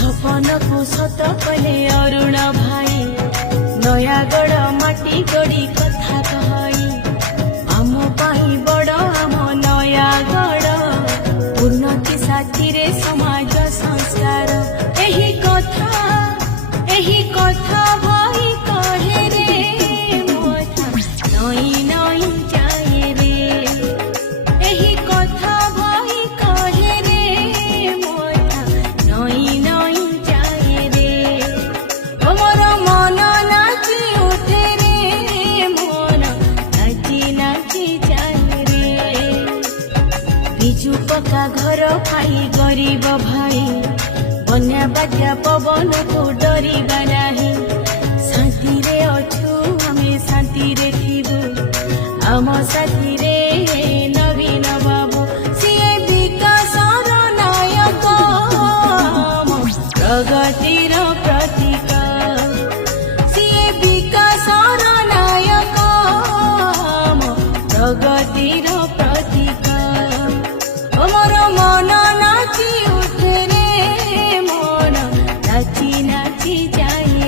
सपन को सत कले अरुण भाई नयागढ़ माटी गड़ी कथा कही आम पाई बड़ आम नयागढ़ उन्नति साथी रे समाज संस्कार एही कथा भाई कहे रे मोथा नई नई जाए रे एही कथा भाई कहे रे मोथा नई नई जाए रे मोर मन नाची उठे रे मन नाची नाची जाए रे बिजु पक्का घर पाई गरीब भाई बन्या बात्या पवन को डरिबा नाही शांति रे अछु हमें शांति रे थिबु आम साथी रे नवीन बाबू सीए विकास नायक प्रगतिर प्रतीक सीए विकास नायक प्रगतिर प्रतीक मोर मन नाची उठे रे मन नाची नाची जाए